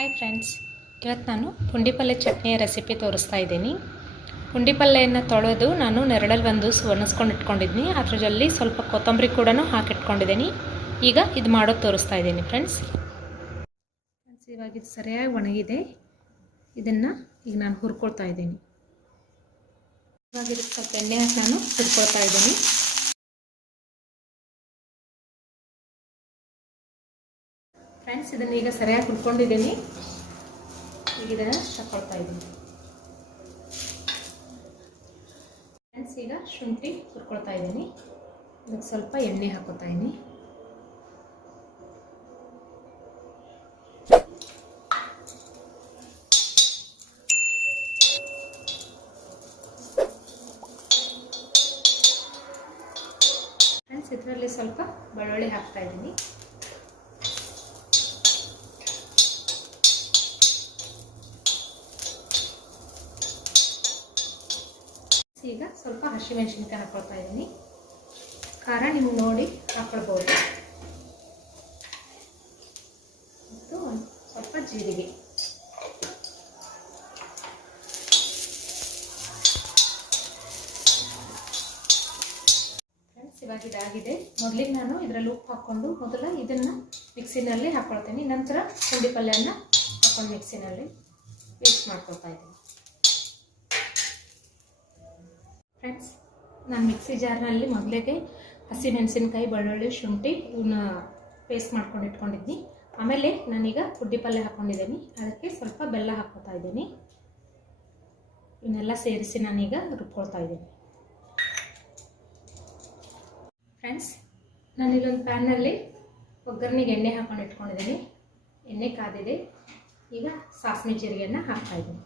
Hi friends ಇವತ್ತು ನಾನು ಪುಂಡಿ ಪಲ್ಯ ಚಟ್ನಿಯ ರೆಸಿಪಿ ತೋರಿಸ್ತಾ ಇದ್ದೀನಿ. ಪುಂಡಿ ಪಲ್ಯವನ್ನು ತೊಳೆದು ನಾನು ನೆರಳಲ್ಲಿ ಒಂದು ಒಣಸ್ಕೊಂಡು ಇಟ್ಕೊಂಡಿದ್ದೀನಿ. ಅದರಲ್ಲಿ ಸ್ವಲ್ಪ ಕೊತ್ತಂಬರಿ ಕೂಡ ಹಾಕಿಟ್ಕೊಂಡಿದ್ದೀನಿ. ಈಗ ಇದು ಮಾಡೋದು ತೋರಿಸ್ತಾ ಇದ್ದೀನಿ ಫ್ರೆಂಡ್ಸ್ ಫ್ರೆಂಡ್ಸ್ ಇವಾಗ ಇದು ಸರಿಯಾಗಿ ಒಣಗಿದೆ. ಇದನ್ನು ಈಗ ನಾನು ಹುರ್ಕೊಳ್ತಾ ಇದ್ದೀನಿ. ಇವಾಗ ಇದಕ್ಕೆ ಸ್ವಲ್ಪ ಎಣ್ಣೆ ನಾನು ಹುರ್ಕೊಳ್ತಾ ಇದ್ದೀನಿ. ಫ್ರೆಂಡ್ಸ್, ಇದನ್ನು ಈಗ ಸರಿಯಾಗಿ ಹುಡ್ಕೊಂಡಿದ್ದೀನಿ ಈಗ ಇದನ್ನು ತಗೊಳ್ತಾ ಇದ್ದೀನಿ. ಫ್ರೆಂಡ್ಸ್, ಈಗ ಶುಂಠಿ ಹುರ್ಕೊಳ್ತಾ ಇದ್ದೀನಿ. ಇದಕ್ಕೆ ಸ್ವಲ್ಪ ಎಣ್ಣೆ ಹಾಕೋತಾ ಇದ್ದೀನಿ. ಫ್ರೆಂಡ್ಸ್, ಇದರಲ್ಲಿ ಸ್ವಲ್ಪ ಬೆಳ್ಳುಳ್ಳಿ ಹಾಕ್ತಾ ಇದ್ದೀನಿ. ಈಗ ಸ್ವಲ್ಪ ಹಸಿಮೆಣಸಿನ್ಕಾಯಿ ಹಾಕೊಳ್ತಾ ಇದ್ದೀನಿ. ಖಾರ ನಿಮ್ಗೆ ನೋಡಿ ಹಾಕೊಳ್ಬೋದು. ಮತ್ತು ಸ್ವಲ್ಪ ಜೀರಿಗೆ. ಫ್ರೆಂಡ್ಸ್, ಇವಾಗ ಇದಾಗಿದೆ. ಮೊದಲಿಗೆ ನಾನು ಇದರಲ್ಲಿ ಉಪ್ಪು ಹಾಕ್ಕೊಂಡು ಮೊದಲ ಇದನ್ನು ಮಿಕ್ಸಿನಲ್ಲಿ ಹಾಕ್ಕೊಳ್ತೀನಿ ನಂತರ ಪುಂಡಿ ಪಲ್ಯನ ಹಾಕೊಂಡು ಮಿಕ್ಸಿನಲ್ಲಿ ಮಿಕ್ಸ್ ಮಾಡ್ಕೊಳ್ತಾ ಇದ್ದೀನಿ. ಫ್ರೆಂಡ್ಸ್ ನಾನು ಮಿಕ್ಸಿ ಜಾರ್ನಲ್ಲಿ ಮೊದಲಿಗೆ ಹಸಿಮೆಣಸಿನ್ಕಾಯಿ ಬೆಳ್ಳುಳ್ಳಿ, ಶುಂಠಿ ಇವನ್ನ ಪೇಸ್ಟ್ ಮಾಡ್ಕೊಂಡು ಇಟ್ಕೊಂಡಿದ್ದೀನಿ ಆಮೇಲೆ ನಾನೀಗ ಪುಡ್ಡಿ ಪಲ್ಯ ಹಾಕ್ಕೊಂಡಿದ್ದೀನಿ ಅದಕ್ಕೆ ಸ್ವಲ್ಪ ಬೆಲ್ಲ ಹಾಕ್ಕೊತಾ ಇದ್ದೀನಿ ಇವನ್ನೆಲ್ಲ ಸೇರಿಸಿ ನಾನೀಗ ರುಬ್ಕೊಳ್ತಾ ಇದ್ದೀನಿ ಫ್ರೆಂಡ್ಸ್ ನಾನು ಇಲ್ಲೊಂದು ಪ್ಯಾನಲ್ಲಿ ಒಗ್ಗರಣೆಗೆ ಎಣ್ಣೆ ಹಾಕ್ಕೊಂಡು ಇಟ್ಕೊಂಡಿದ್ದೀನಿ ಎಣ್ಣೆ ಕಾದಿದೆ. ಈಗ ಸಾಸಿವೆ ಜೀರಿಗೆಯನ್ನು ಹಾಕ್ತಾ ಇದ್ದೀನಿ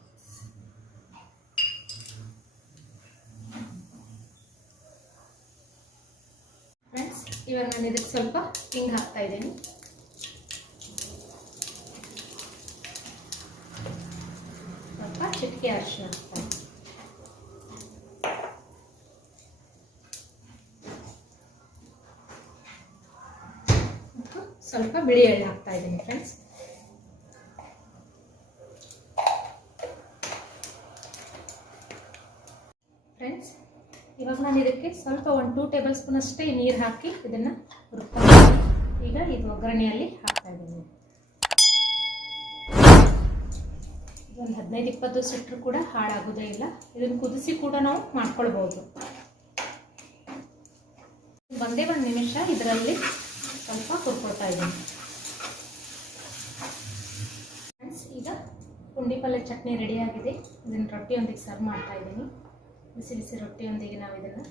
ಫ್ರೆಂಡ್ಸ್ ಇವಾಗ ನಾನು ಇದಕ್ಕೆ ಸ್ವಲ್ಪ ಹಿಂಗೆ ಹಾಕ್ತಾ ಇದ್ದೀನಿ. ಸ್ವಲ್ಪ ಚಿಟಿಕೆ ಅರಿಶಿನ ಹಾಕ್ತಾ ಸ್ವಲ್ಪ ಬಿಳಿ ಎಳ್ಳು ಹಾಕ್ತಾ ಇದ್ದೀನಿ ಫ್ರೆಂಡ್ಸ್ ಫ್ರೆಂಡ್ಸ್ ಇವಾಗ ನಾನು ಇದಕ್ಕೆ ಸ್ವಲ್ಪ ಒಂದು ಟೂ ಟೇಬಲ್ ಸ್ಪೂನ್ ಅಷ್ಟೇ ನೀರು ಹಾಕಿ ಇದನ್ನು ರುಬ್ಕೊಂಡು ಈಗ ಇದು ಒಗ್ಗರಣೆಯಲ್ಲಿ ಹಾಕ್ತಾ ಇದ್ದೀನಿ. ಒಂದು ಹದಿನೈದು ಇಪ್ಪತ್ತು ಸಿಟ್ಟರು ಕೂಡ ಹಾಳಾಗೋದೇ ಇಲ್ಲ. ಇದನ್ನು ಕುದಿಸಿ ಕೂಡ ನಾವು ಮಾಡ್ಕೊಳ್ಬೋದು. ಒಂದೇ ಒಂದು ನಿಮಿಷ ಇದರಲ್ಲಿ ಸ್ವಲ್ಪ ಹುರ್ಕೊಳ್ತಾ ಇದ್ದೀನಿ. ಈಗ ಪುಂಡಿ ಪಲ್ಯ ಚಟ್ನಿ ರೆಡಿಯಾಗಿದೆ ಇದನ್ನು ರೊಟ್ಟಿಯೊಂದಿಗೆ ಸರ್ವ್ ಮಾಡ್ತಾ ಇದ್ದೀನಿ. ಬಿಸಿ ಬಿಸಿ ರೊಟ್ಟಿಯೊಂದಿಗೆ ನಾವು ಇದನ್ನು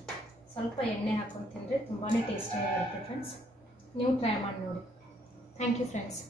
ಸ್ವಲ್ಪ ಎಣ್ಣೆ ಹಾಕೊಂಡು ತಿಂದರೆ ತುಂಬಾ ಟೇಸ್ಟಿಯಾಗಿರುತ್ತೆ ಫ್ರೆಂಡ್ಸ್ ನೀವು ಟ್ರೈ ಮಾಡಿ ನೋಡಿ. Thank you friends